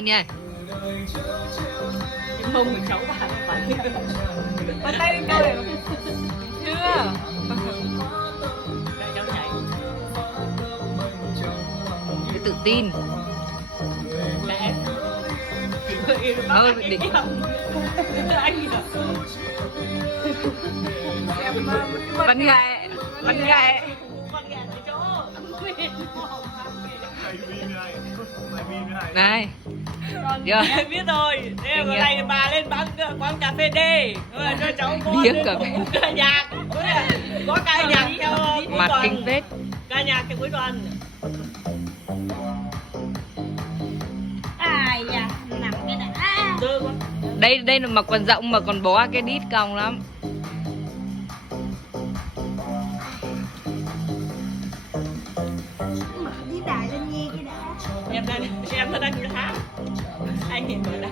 Nha. Cái mông của cháu bà phải. Bắt tay lên câu này. Chưa. Cháu chạy. Phải tự tin. Để. Định. Anh à? Văn nghệ. Văn nghệ. Con gà tại chỗ. Này. Dạ. Em biết rồi. Em hôm nay bà lên bán quán cà phê đi. Cho cháu có Điếc cả mẹ. ca nhạc. Có ca nhạc theo cuối Mặt tuần. kinh phết. Ca nhạc theo cuối tuần. Ai da, nặng cái này. Dơ quá. Đây là mặc quần rộng mà còn bó cái đít cong lắm. Đi đại lên nghe cái đã. Em nó đang hát. Anh nhìn rồi đã.